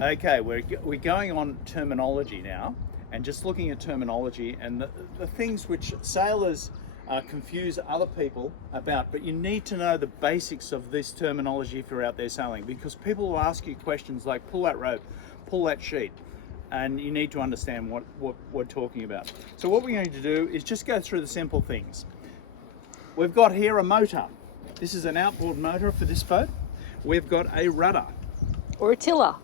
Okay, we're going on terminology now, and just looking at terminology and the things which sailors confuse other people about, but you need to know the basics of this terminology if you're out there sailing, because people will ask you questions like pull that rope, pull that sheet, and you need to understand what we're talking about. So what we're going to do is just go through the simple things. We've got here a motor. This is an outboard motor for this boat. We've got a rudder. Or a tiller.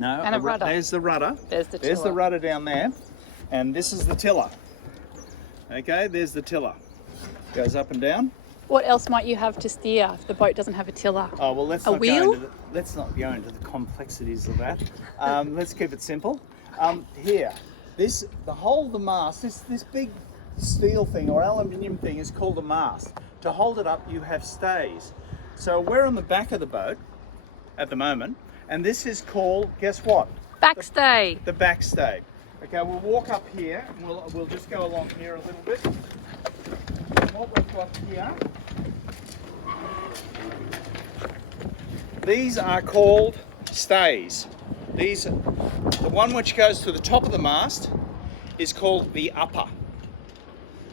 No, And a rudder. There's the rudder. There's the There's the tiller. rudder down there. And this is the tiller. Okay, there's the tiller. Goes up and down. What else might you have to steer if the boat doesn't have a tiller? Oh, well, let's A not wheel? let's not go into the complexities of that. Let's keep it simple. Here, the whole of the mast, this big steel thing or aluminium thing is called a mast. To hold it up, you have stays. So we're on the back of the boat at the moment, and this is called, guess what? Backstay. The backstay. Okay, we'll walk up here, and we'll just go along here a little bit. And what we've got here, these are called stays. The one which goes to the top of the mast is called the upper.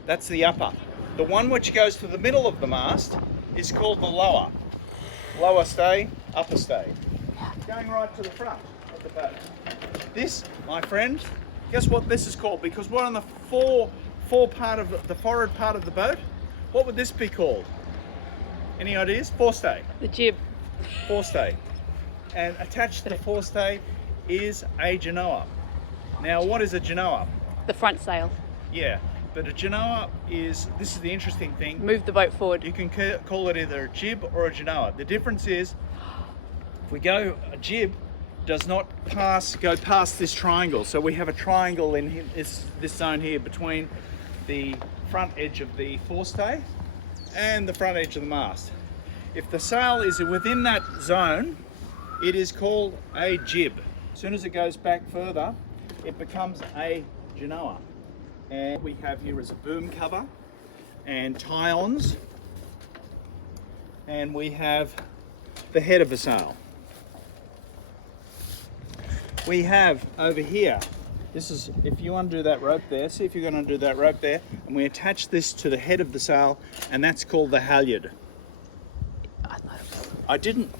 That's the upper. The one which goes to the middle of the mast is called the lower. Lower stay, upper stay. Going right to the front of the boat. This, my friend, guess what this is called? Because we're on the fore part of the forward part of the boat. What would this be called? Any ideas? Forestay. The jib. Forestay. And attached to the forestay is a genoa. Now, what is a genoa? The front sail. Yeah, but a genoa this is the interesting thing. Move the boat forward. You can call it either a jib or a genoa. The difference is, if we go, a jib does not go past this triangle. So we have a triangle in this zone here between the front edge of the forestay and the front edge of the mast. If the sail is within that zone, it is called a jib. As soon as it goes back further, it becomes a genoa. And we have here is a boom cover and tie-ons, and we have the head of the sail. We have over here, this is, if you undo that rope there, see if you're going to undo that rope there, and we attach this to the head of the sail, and that's called the halyard. I didn't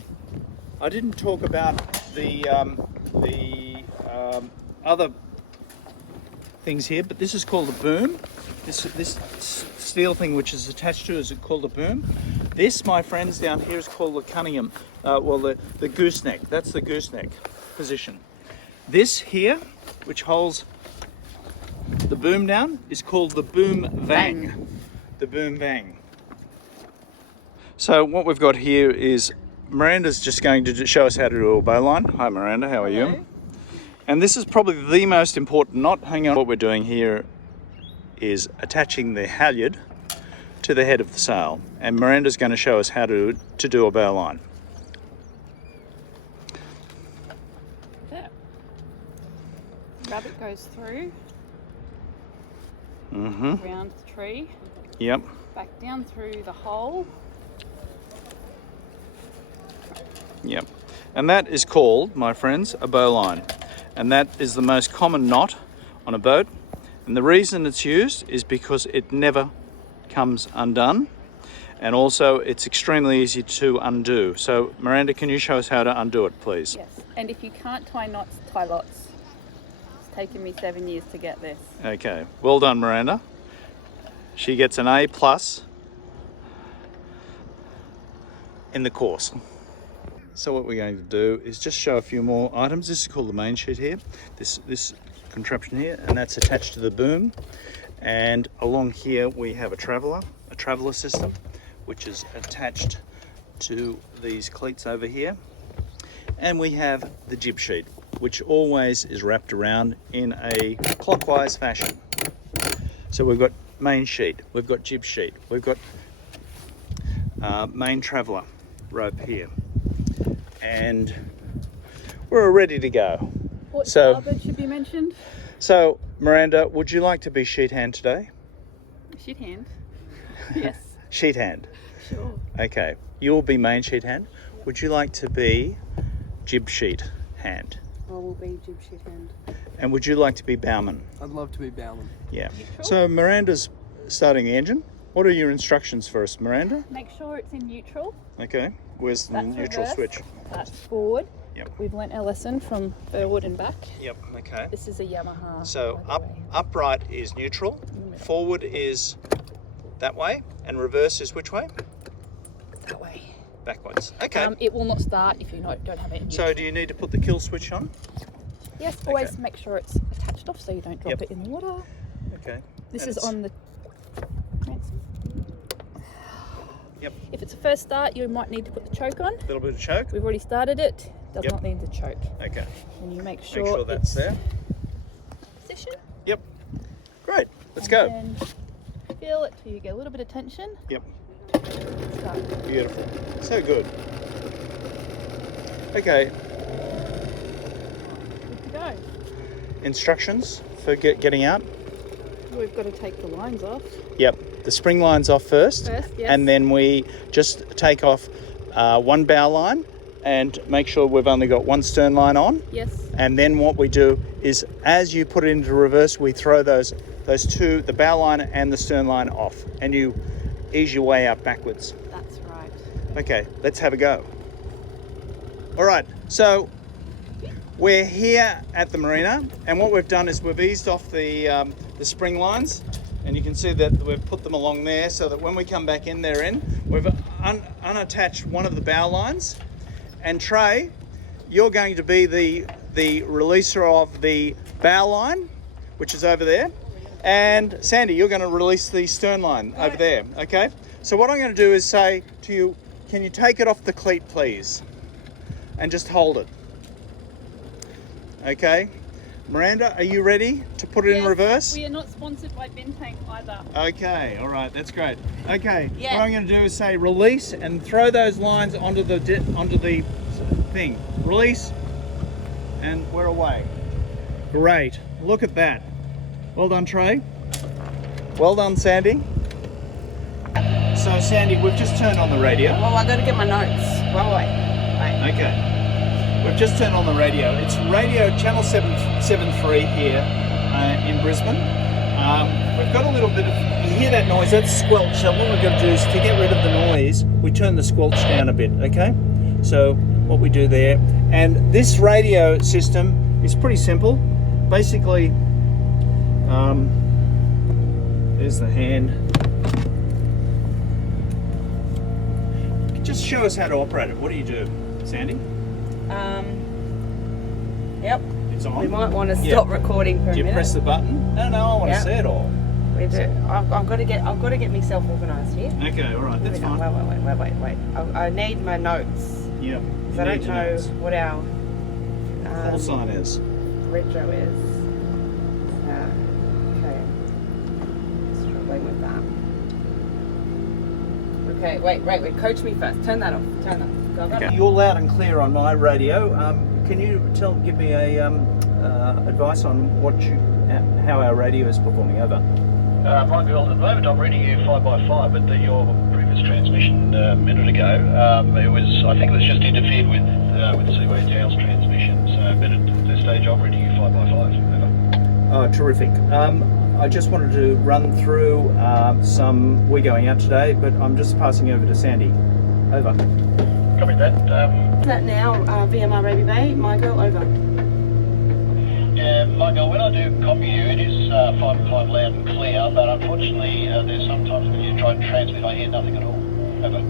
talk about the other things here, but this is called a boom. This steel thing which is attached to it is called a boom. This, my friends, down here is called the cunningham, the gooseneck. That's the gooseneck position. This here, which holds the boom down, is called the boom vang. The boom vang. So what we've got here is Miranda's just going to show us how to do a bowline. Hi Miranda, how are you? And this is probably the most important knot. Hang on, what we're doing here is attaching the halyard to the head of the sail. And Miranda's going to show us how to do a bowline. There. Rabbit goes through. Round the tree. Yep. Back down through the hole. Yep. And that is called, my friends, a bowline. And that is the most common knot on a boat. And the reason it's used is because it never comes undone. And also it's extremely easy to undo. So Miranda, can you show us how to undo it, please? Yes. And if you can't tie knots, tie lots. It's taken me 7 years to get this. Okay. Well done, Miranda. She gets an A+ in the course. So what we're going to do is just show a few more items. This is called the main sheet here. This contraption here, and that's attached to the boom. And along here we have a traveller system, which is attached to these cleats over here. And we have the jib sheet, which always is wrapped around in a clockwise fashion. So we've got main sheet, we've got jib sheet, we've got main traveller rope here. And we're ready to go. What So- starboard should be mentioned? So, Miranda, would you like to be sheet hand today? Sheet hand. Yes. Sheet hand. Sure. Okay. You'll be main sheet hand. Would you like to be jib sheet hand? I will be jib shit end. And would you like to be bowman? I'd love to be bowman. Yeah. Neutral. So Miranda's starting the engine. What are your instructions for us, Miranda? Make sure it's in neutral. Okay. Where's the That's neutral reverse. switch? That's forward. Yep. We've learnt our lesson from forward and back. Yep. Okay. This is a Yamaha. So by the way. upright is neutral, middle. forward is that way, and reverse is which way? That way. Backwards. Okay. It will not start if you don't have it in So neutral. do you need to put the kill switch on? Yes, always make sure it's attached off so you don't drop Yep. it in the water. Okay. This And is it's- on the transom. Yep. If it's a first start, you might need to put the choke on. A little bit of choke. We've already started it. Does Yep. not need the choke. Okay. And you make sure, Make sure that's it's there. position. Yep. Great. Let's and go. Then feel it till you get a little bit of tension. Yep. Start. Beautiful. So good. Okay. Good to go. Instructions for getting out. We've got to take the lines off Yep. The spring line's off first. first. Yes. And then we just take off one bow line and make sure we've only got one stern line on. yes. And then what we do is, as you put it into reverse, we throw those two, the bow line and the stern line off, and you ease your way out backwards. That's right. Okay, let's have a go. All right, so we're here at the marina, and what we've done is we've eased off the spring lines, and you can see that we've put them along there so that when we come back in, they're in. We've unattached one of the bow lines, and Trey, you're going to be the releaser of the bow line, which is over there, and Sandy, you're going to release the stern line over there. Okay, so what I'm going to do is say to you, can you take it off the cleat, please, and just hold it. Okay, Miranda, are you ready to put it in Yes, reverse? We are not sponsored by Bentang either. Okay, all right, that's great. Okay, Yeah. what I'm going to do is say release and throw those lines onto the thing. Release, and we're away. Great, look at that. Well done, Trey. Well done, Sandy. So, Sandy, we've just turned on the radio. Well, I got to get my notes. Wait. Okay. We've just turned on the radio. It's radio channel 773 here in Brisbane. We've got a little bit of, you hear that noise, that's squelch. So what we've got to do is to get rid of the noise, we turn the squelch down a bit, okay? So what we do there. And this radio system is pretty simple. Basically, there's the hand. Just show us how to operate it. What do you do, Sandy? Yep. It's on. We might want to Yeah. stop recording for a Do you minute. press the button? No, I want Yeah. to see it all. We do. I've got to get myself organised here. Okay, all right, that's fine. Wait. I need my notes. Yeah. Because I don't know what our Call sign is. retro is. Okay. Struggling with that. Okay, wait. Coach me first. Turn that off. Go. Okay. You're loud and clear on my radio. Can you give me a advice on how our radio is performing? Over. Right, well, at the moment I'm reading you 5x5, but your previous transmission a minute ago, I think it was just interfered with Seaway Tail's transmission. So, but at this stage I'm reading you 5x5. Over. Oh, terrific. I just wanted to run through we're going out today, but I'm just passing over to Sandy. Over. Copy that. That now, VMR Baby Bay, my girl, over. Yeah, Michael, when I do copy you, it is fine, loud and clear, but unfortunately there's sometimes when you try and transmit, I hear nothing at all. Over.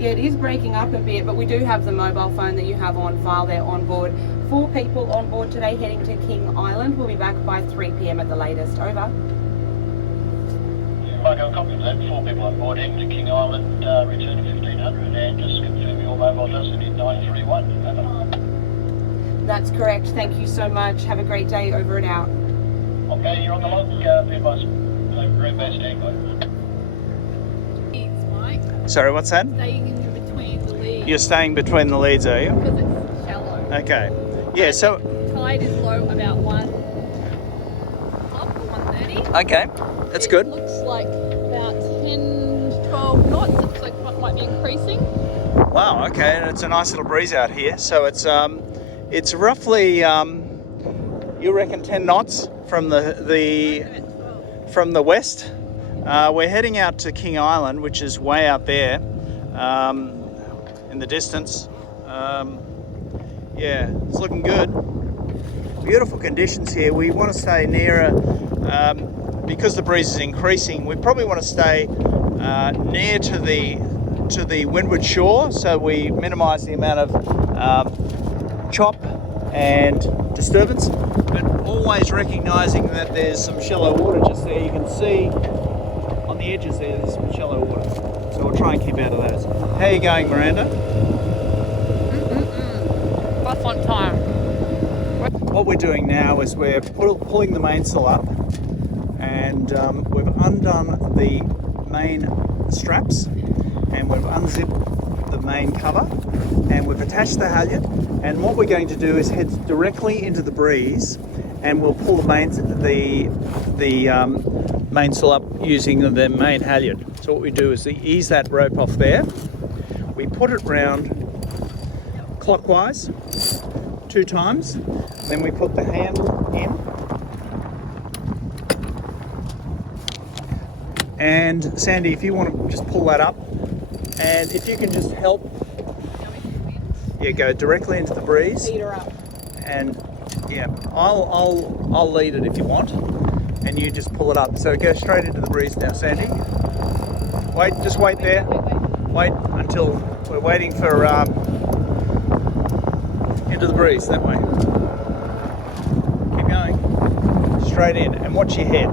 Yeah, it is breaking up a bit, but we do have the mobile phone that you have on file there on board. 4 people on board today heading to King Island. We'll be back by 3 p.m. at the latest. Over. Michael, copy of that. 4 people on board heading to King Island, returning 1500, and just confirm your mobile does it in 931. Over. That's correct. Thank you so much. Have a great day. Over and out. Okay, you're on the log. Green Bay standby. It's Mike. Sorry, what's that? Staying in between the leads You're staying between the leads, are you? because it's shallow. Okay. Yeah, so... Tide is low about 1 up or 1:30. Okay, that's good. It looks like about 10, 12 knots. It looks like it might be increasing. Wow, okay, and it's a nice little breeze out here. So it's It's roughly, you reckon 10 knots from from the west. We're heading out to King Island, which is way out there in the distance. Yeah, it's looking good. Beautiful conditions here. We want to stay nearer, because the breeze is increasing, we probably want to stay near to the windward shore, so we minimise the amount of chop and disturbance, but always recognising that there's some shallow water just there. You can see on the edges there's some shallow water, so we'll try and keep out of those. How are you going, Miranda? Rough on time. What we're doing now is we're pulling the mainsail up, and we've undone the main straps, and we've unzipped the main cover, and we've attached the halyard. And what we're going to do is head directly into the breeze, and we'll pull the mainsail up using the main halyard. So what we do is we ease that rope off there, we put it round clockwise 2 times, then we put the handle in, and Sandy, if you want to just pull that up, and if you can just help, yeah, go directly into the breeze. Feed her up. And yeah, I'll lead it if you want, and you just pull it up. So go straight into the breeze now, Sandy. Wait, just wait there. Wait until we're waiting for into the breeze that way. Keep going, straight in, and watch your head.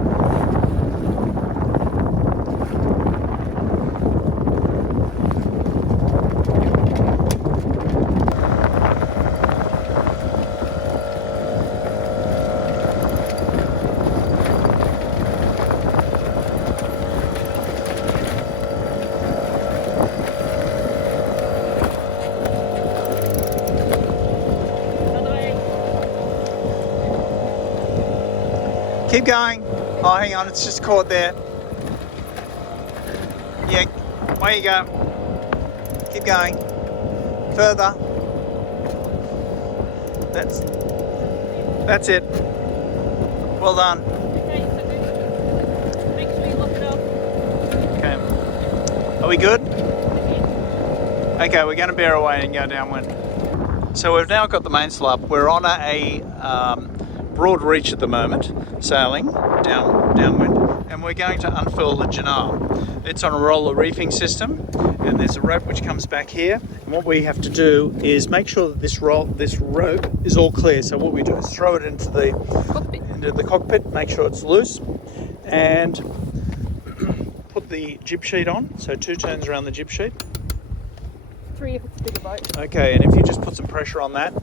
Keep going. Oh, hang on, it's just caught there. Yeah, way you go. Keep going. Further. That's it. Well done. Okay, so make sure you lock it up. Okay. Are we good? Okay, we're going to bear away and go downwind. So we've now got the mainsail up. We're on a broad reach at the moment, sailing downwind, and we're going to unfurl the Jannar. It's on a roller reefing system, and there's a rope which comes back here. And what we have to do is make sure that this rope is all clear. So what we do is throw it into the cockpit, make sure it's loose, and put the jib sheet on. So 2 turns around the jib sheet. 3 if it's a bigger boat. Okay, and if you just put some pressure on that,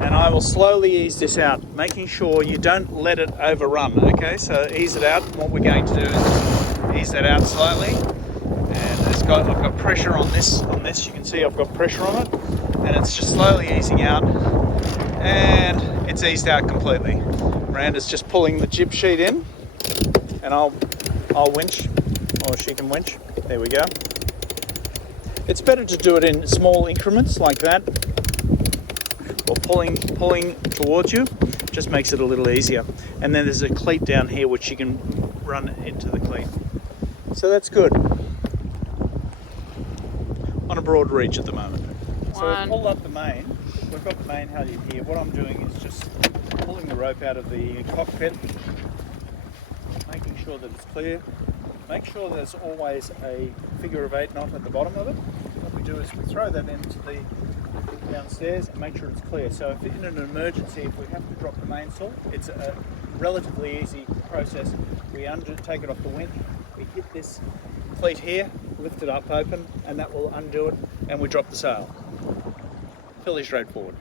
and I will slowly ease this out, making sure you don't let it overrun. Okay, so ease it out. What we're going to do is ease that out slightly, and I've got pressure on this. You can see I've got pressure on it, and it's just slowly easing out, and it's eased out completely. Miranda's just pulling the jib sheet in, and I'll winch, or she can winch. There we go. It's better to do it in small increments like that, or pulling towards you, just makes it a little easier. And then there's a cleat down here which you can run into the cleat. So that's good. On a broad reach at the moment. So we've pulled up the main. We've got the main halyard here. What I'm doing is just pulling the rope out of the cockpit, making sure that it's clear. Make sure there's always a figure of 8 knot at the bottom of it. What we do is we throw that into the downstairs and make sure it's clear. So if in an emergency, if we have to drop the mainsail, it's a relatively easy process. We take it off the winch, we hit this cleat here, lift it up open, and that will undo it, and we drop the sail. Fairly straightforward.